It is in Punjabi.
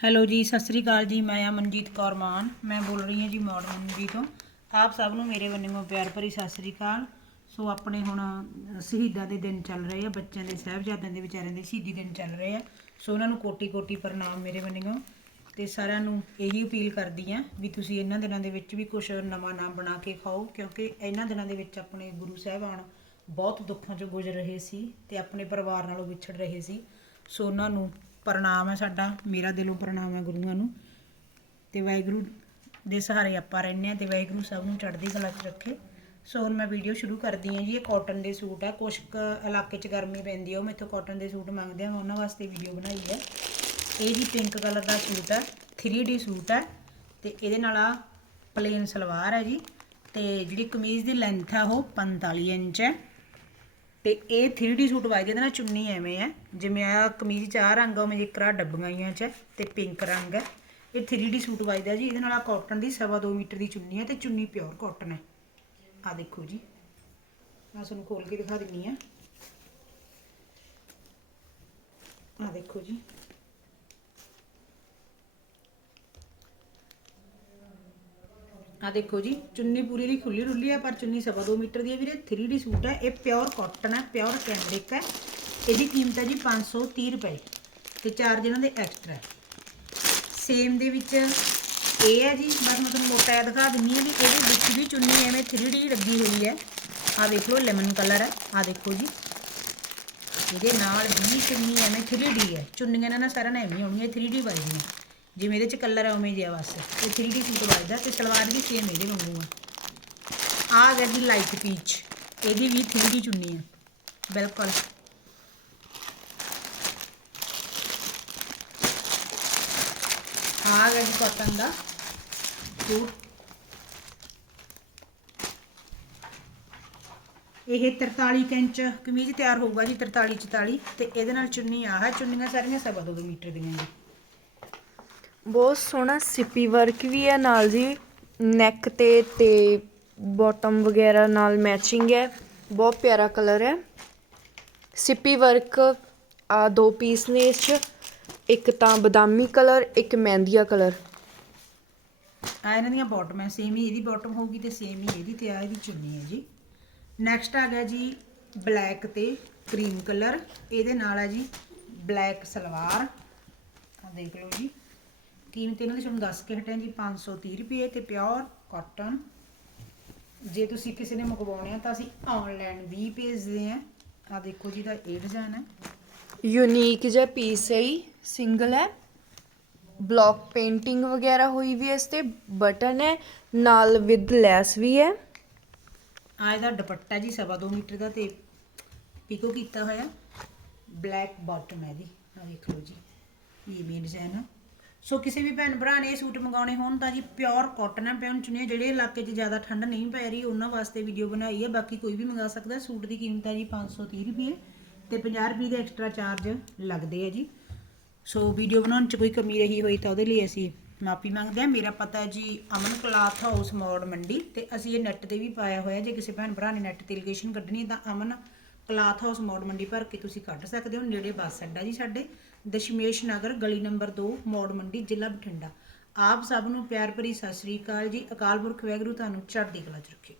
ਹੈਲੋ ਜੀ, ਸਤਿ ਸ੍ਰੀ ਅਕਾਲ ਜੀ, ਮੈਂ ਆ ਮਨਜੀਤ ਕੌਰ ਮਾਨ, ਮੈਂ ਬੋਲ ਰਹੀ ਹਾਂ ਜੀ ਮਾਡਰਨ ਮੰਡੀ ਤੋਂ। ਆਪ ਸਭ ਨੂੰ ਮੇਰੇ ਵੱਲੋਂ ਪਿਆਰ ਭਰੀ ਸਤਿ ਸ੍ਰੀ ਅਕਾਲ। ਸੋ ਆਪਣੇ ਹੁਣ ਸ਼ਹੀਦਾਂ ਦੇ ਦਿਨ ਚੱਲ ਰਹੇ ਆ, ਬੱਚਿਆਂ ਦੇ, ਸਾਹਿਬਜ਼ਾਦਿਆਂ ਦੇ ਵਿਚਾਰਿਆਂ ਦੇ ਸ਼ਹੀਦੀ ਦਿਨ ਚੱਲ ਰਹੇ ਆ। ਸੋ ਉਹਨਾਂ ਨੂੰ ਕੋਟੀ ਕੋਟੀ ਪ੍ਰਣਾਮ ਮੇਰੇ ਵੱਲੋਂ। ਤੇ ਸਾਰਿਆਂ ਨੂੰ ਇਹੀ ਅਪੀਲ ਕਰਦੀ ਆ ਵੀ ਤੁਸੀਂ ਇਹਨਾਂ ਦਿਨਾਂ ਦੇ ਵਿੱਚ ਵੀ ਕੁਝ ਨਵਾਂ ਨਾਮ ਬਣਾ ਕੇ ਖਾਓ, ਕਿਉਂਕਿ ਇਹਨਾਂ ਦਿਨਾਂ ਦੇ ਵਿੱਚ ਆਪਣੇ ਗੁਰੂ ਸਾਹਿਬਾਨ ਬਹੁਤ ਦੁੱਖਾਂ 'ਚੋਂ ਗੁਜ਼ਰ ਰਹੇ ਸੀ ਤੇ ਆਪਣੇ ਪਰਿਵਾਰ ਨਾਲੋਂ ਵਿਛੜ ਰਹੇ ਸੀ। ਸੋ ਉਹਨਾਂ ਨੂੰ ਪ੍ਰਣਾਮ ਹੈ ਸਾਡਾ, ਮੇਰਾ ਦਿਲੋਂ ਪ੍ਰਣਾਮ ਹੈ ਗੁਰੂਆਂ ਨੂੰ। ਤੇ ਵਾਹਿਗੁਰੂ ਦੇ ਸਹਾਰੇ ਆਪਾਂ ਰਹਿੰਦੇ ਆ ਤੇ ਵਾਹਿਗੁਰੂ ਸਭ ਨੂੰ ਚੜ੍ਹਦੀ ਕਲਾ 'ਚ ਰੱਖੇ। ਸੋ ਹੁਣ ਮੈਂ ਵੀਡੀਓ ਸ਼ੁਰੂ ਕਰਦੀ ਹਾਂ ਜੀ, ਇਹ ਕਾਟਨ ਦੇ ਸੂਟ ਆ। ਕੁਛ ਕੁ ਇਲਾਕੇ 'ਚ ਗਰਮੀ ਪੈਂਦੀ ਆ, ਉਹ ਮੈਥੋਂ ਕਾਟਨ ਦੇ ਸੂਟ ਮੰਗਦੇ ਆ, ਮੈਂ ਉਹਨਾਂ ਵਾਸਤੇ ਵੀਡੀਓ ਬਣਾਈ ਹੈ ਇਹ ਜੀ ਪਿੰਕ ਕਲਰ ਦਾ ਸੂਟ ਹੈ 3D ਸੂਟ ਹੈ ਤੇ ਇਹਦੇ ਨਾਲ ਆ ਪਲੇਨ ਸਲਵਾਰ ਹੈ ਜੀ। ਤੇ ਜਿਹੜੀ ਕਮੀਜ਼ ਦੀ ਲੈਂਥ ਆ ਉਹ 45 ਇੰਚ ਹੈ ਤੇ ਇਹ 3D ਸੂਟ ਵਾਜਦੇ ਇਹਦੇ ਨਾਲ ਚੁੰਨੀ ਐਵੇਂ ਹੈ ਜਿਵੇਂ ਆ ਕਮੀਜ਼ ਚ ਆ ਰੰਗ ਆ, ਉਵੇਂ ਜਿਕਰਾ ਡੱਬੀਆਂ ਚ ਹੈ ਤੇ ਪਿੰਕ ਰੰਗ ਹੈ ਇਹ 3D ਸੂਟ ਵਾਜਦਾ ਜੀ, ਇਹਦੇ ਨਾਲ ਆ ਕਾਟਨ ਦੀ ਸਵਾ ਦੋ ਮੀਟਰ ਦੀ ਚੁੰਨੀ ਹੈ ਤੇ ਚੁੰਨੀ ਪਿਓਰ ਕਾਟਨ ਹੈ ਆ ਦੇਖੋ ਜੀ। ਮੈਂ ਤੁਹਾਨੂੰ ਖੋਲ ਕੇ ਦਿਖਾ ਦਿੰਨੀ ਆ। ਆ ਦੇਖੋ ਜੀ। ਆ ਦੇਖੋ ਜੀ, ਚੁੰਨੀ ਪੂਰੀ ਦੀ ਖੁੱਲੀ ਰੁੱਲੀ ਹੈ, ਪਰ ਚੁੰਨੀ ਸਵਾ ਦੋ ਮੀਟਰ ਦੀ ਹੈ ਵੀਰੇ। 3D ਸੂਟ ਹੈ, ਇਹ ਪਿਓਰ ਕਾਟਨ ਹੈ ਪਿਓਰ ਕੈਂਬਰਿਕ ਹੈ। ਇਹਦੀ ਕੀਮਤ ਹੈ ਜੀ 530 ਰੁਪਏ। ਤੇ ਚਾਰਜ ਇਹਨਾਂ ਦੇ ਐਕਸਟਰਾ ਸੇਮ ਦੇ ਵਿੱਚ ਇਹ ਹੈ ਜੀ, ਬਸ ਮੈਂ ਤੁਹਾਨੂੰ ਮੋਟਾ ਜਿਹਾ ਦਿਖਾ ਦਿੰਨੀ ਹਾਂ ਵੀ ਇਹਦੇ ਵਿੱਚ ਵੀ ਚੁੰਨੀ ਐਵੇਂ 3D ਲੱਗੀ ਹੋਈ ਹੈ। ਆ ਦੇਖ ਲਓ ਲੈਮਨ ਕਲਰ ਹੈ। ਆ ਦੇਖੋ ਜੀ। ਇਹਦੇ ਨਾਲ ਵੀ ਚੁੰਨੀ ਐਵੇਂ 3D ਹੈ। ਚੁੰਨੀਆਂ ਇਹਨਾਂ ਨਾਲ ਸਾਰਿਆਂ ਨਾਲ ਐਵੇਂ ਆਉਣਗੀਆਂ 3D ਵਾਲੀਆਂ। ਜਿਵੇਂ ਇਹਦੇ ਚ ਕਲਰ ਆ, ਉਵੇਂ ਜਿਹਾ ਬਸ। ਇਹ 3D ਸੂਟ ਵੱਜਦਾ ਤੇ ਸਲਵਾਰ ਵੀ ਸੇਮ ਇਹਦੇ ਵਾਂਗੂ ਆ। ਆ ਗਿਆ ਲਾਈਟ ਪੀਚ ਇਹਦੀ ਵੀ 3D ਚੁੰਨੀ ਹੈ ਬਿਲਕੁਲ। ਆ ਗਿਆ ਜੀ ਕਾਟਨ ਦਾ। ਸੂਟ ਇਹ 43 ਇੰਚ ਕਮੀਜ਼ ਤਿਆਰ ਹੋਊਗਾ ਜੀ 43 44 ਤੇ ਇਹਦੇ ਨਾਲ ਚੁੰਨੀ ਆਹ ਚੁੰਨੀਆਂ ਸਾਰੀਆਂ ਸਵਾ ਦੋ ਮੀਟਰ ਦੀਆਂ ਨੇ ਬਹੁਤ ਸੋਹਣਾ ਸਿੱਪੀ ਵਰਕ ਵੀ ਹੈ ਨਾਲ ਜੀ। ਨੈਕ ਤੇ ਤੇ ਬਾਟਮ ਵਗੈਰਾ ਨਾਲ ਮੈਚਿੰਗ ਹੈ। ਬਹੁਤ ਪਿਆਰਾ ਕਲਰ ਹੈ। ਸਿੱਪੀ ਵਰਕ ਆ ਦੋ ਪੀਸ ਨੇ ਇਸ 'ਚ। ਇੱਕ ਤਾਂ ਬਦਾਮੀ ਕਲਰ ਇੱਕ ਮਹਿੰਦੀਆ ਕਲਰ ਆ ਇਹਨਾਂ ਦੀਆਂ ਬਾਟਮ ਹੈ। ਸੇਮ ਹੀ ਇਹਦੀ ਬਾਟਮ ਹੋਊਗੀ ਤੇ ਸੇਮ ਹੀ ਇਹਦੀ ਤੇ ਆ ਇਹਦੀ ਚੁੰਨੀ ਹੈ ਜੀ। ਨੈਕਸਟ ਆ ਗਿਆ ਜੀ ਬਲੈਕ ਤੇ ਕਰੀਮ ਕਲਰ ਇਹਦੇ ਨਾਲ ਹੈ ਜੀ ਬਲੈਕ ਸਲਵਾਰ। ਆ ਦੇਖ ਲਓ ਜੀ। ਕੀਮਤ ਇਹਨਾਂ ਦੀ ਤੁਹਾਨੂੰ ਦੱਸ ਕੇ ਹਟਿਆ ਜੀ 530 ਰੁਪਏ ਤੇ ਪਿਓਰ ਕਾਟਨ। ਜੇ ਤੁਸੀਂ ਕਿਸੇ ਨੇ ਮੰਗਵਾਉਣੇ ਆ ਤਾਂ ਅਸੀਂ ਆਨਲਾਈਨ ਵੀ ਭੇਜਦੇ ਆ। ਆ ਦੇਖੋ ਜੀ ਦਾ ਇਹ ਡਿਜ਼ਾਈਨ ਹੈ। ਯੂਨੀਕ ਜਿਹਾ ਪੀਸ ਹੈ ਹੀ ਸਿੰਗਲ ਹੈ। ਬਲੌਕ ਪੇਂਟਿੰਗ ਵਗੈਰਾ ਹੋਈ ਵੀ ਹੈ ਇਸ ਤੇ ਬਟਨ ਹੈ ਨਾਲ ਵਿਦ ਲੈਸ ਵੀ ਹੈ। ਆ ਇਹਦਾ ਦੁਪੱਟਾ ਜੀ ਸਵਾ ਦੋ ਮੀਟਰ ਦਾ ਤੇ ਪਿਕੋ ਕੀਤਾ ਹੋਇਆ। ਬਲੈਕ ਬਾਟਮ ਹੈ ਇਹਦੀ। ਆ ਦੇਖ ਲਓ ਜੀ ਇਹ ਮੇਨ ਡਿਜ਼ਾਈਨ ਹੈ। ਸੋ ਕਿਸੇ ਵੀ ਭੈਣ ਭਰਾ ਨੇ ਇਹ ਸੂਟ ਮੰਗਾਉਣੇ ਹੋਣ ਤਾਂ ਜੀ ਪਿਓਰ ਕਾਟਨ ਹੈ ਪਿਓਰ ਚੁੰਨੀਆਂ ਜਿਹੜੇ ਇਲਾਕੇ 'ਚ ਜ਼ਿਆਦਾ ਠੰਡ ਨਹੀਂ ਪੈ ਰਹੀ, ਉਹਨਾਂ ਵਾਸਤੇ ਵੀਡੀਓ ਬਣਾਈ ਹੈ ਬਾਕੀ ਕੋਈ ਵੀ ਮੰਗਾ ਸਕਦਾ, ਸੂਟ ਦੀ ਕੀਮਤ ਹੈ ਜੀ 530 ਰੁਪਏ ਤੇ 50 ਰੁਪਏ ਦੇ ਐਕਸਟਰਾ ਚਾਰਜ ਲੱਗਦੇ ਆ ਜੀ। ਸੋ ਵੀਡੀਓ ਬਣਾਉਣ 'ਚ ਕੋਈ ਕਮੀ ਰਹੀ ਹੋਈ ਤਾਂ ਉਹਦੇ ਲਈ ਅਸੀਂ ਮਾਫੀ ਮੰਗਦੇ ਹਾਂ। ਮੇਰਾ ਪਤਾ ਹੈ ਜੀ ਅਮਨ ਕਲਾਥ ਹਾਊਸ ਮੋੜ ਮੰਡੀ ਤੇ ਅਸੀਂ ਇਹ ਨੈਟ ਤੇ ਵੀ ਪਾਇਆ ਹੋਇਆ, ਜੇ ਕਿਸੇ ਭੈਣ ਭਰਾ ਨੇ ਨੈਟ ਤੇ ਲੋਕੇਸ਼ਨ ਕੱਢਣੀ ਤਾਂ ਅਮਨ ਕਲਾਥ ਹਾਊਸ ਮੋੜ ਮੰਡੀ ਭਰ ਕੇ ਤੁਸੀਂ ਕੱਢ ਸਕਦੇ ਹੋ, ਨੇੜੇ ਬੱਸ ਅੱਡਾ ਜੀ ਸਾਡੇ। ਦਸ਼ਮੇਸ਼ ਨਗਰ, ਗਲੀ ਨੰਬਰ 2 ਮੋੜ ਮੰਡੀ, ਜ਼ਿਲ੍ਹਾ ਬਠਿੰਡਾ। ਆਪ ਸਭ ਨੂੰ ਪਿਆਰ ਭਰੀ ਸਤਿ ਸ੍ਰੀ ਅਕਾਲ ਜੀ। ਅਕਾਲ ਪੁਰਖ ਵੈਗਰੂ ਤੁਹਾਨੂੰ ਚੜ੍ਹਦੀ ਕਲਾ ਚ ਰੱਖੇ।